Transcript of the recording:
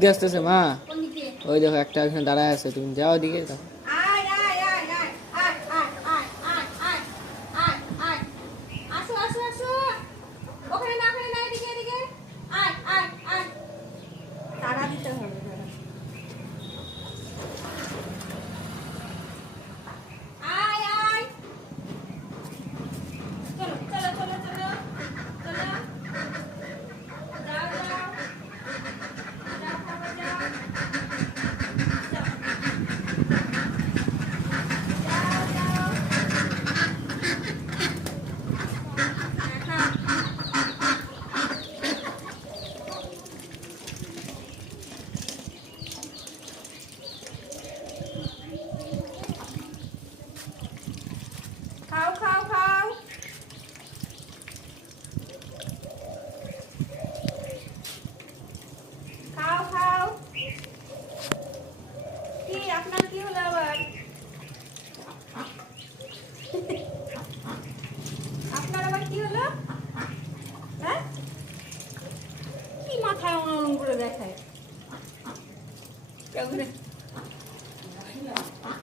দিয়ে আসতেছে মা। কোন দিকে? ওই দেখো একটা এখানে দাঁড়ায় আছে, তুমি যাও দিকে দাও। আয় আয় আয় আয় আয় আয় আয় আয় আয় আয় আয় আসো আসো আসো ওখানে না এদিকে এদিকে আয় আয় আয় তাড়া দিতে হবে দাঁড়া আয় আয় চলো চলো চলো চলো চলো যাও যাও যাও খাবার যাও খাও খাও খাও খাও খাও কি আপনার কি হলো আবার আপনার আবার কি হলো হ্যাঁ কি মাথায় অমন করে দেখায় কেমন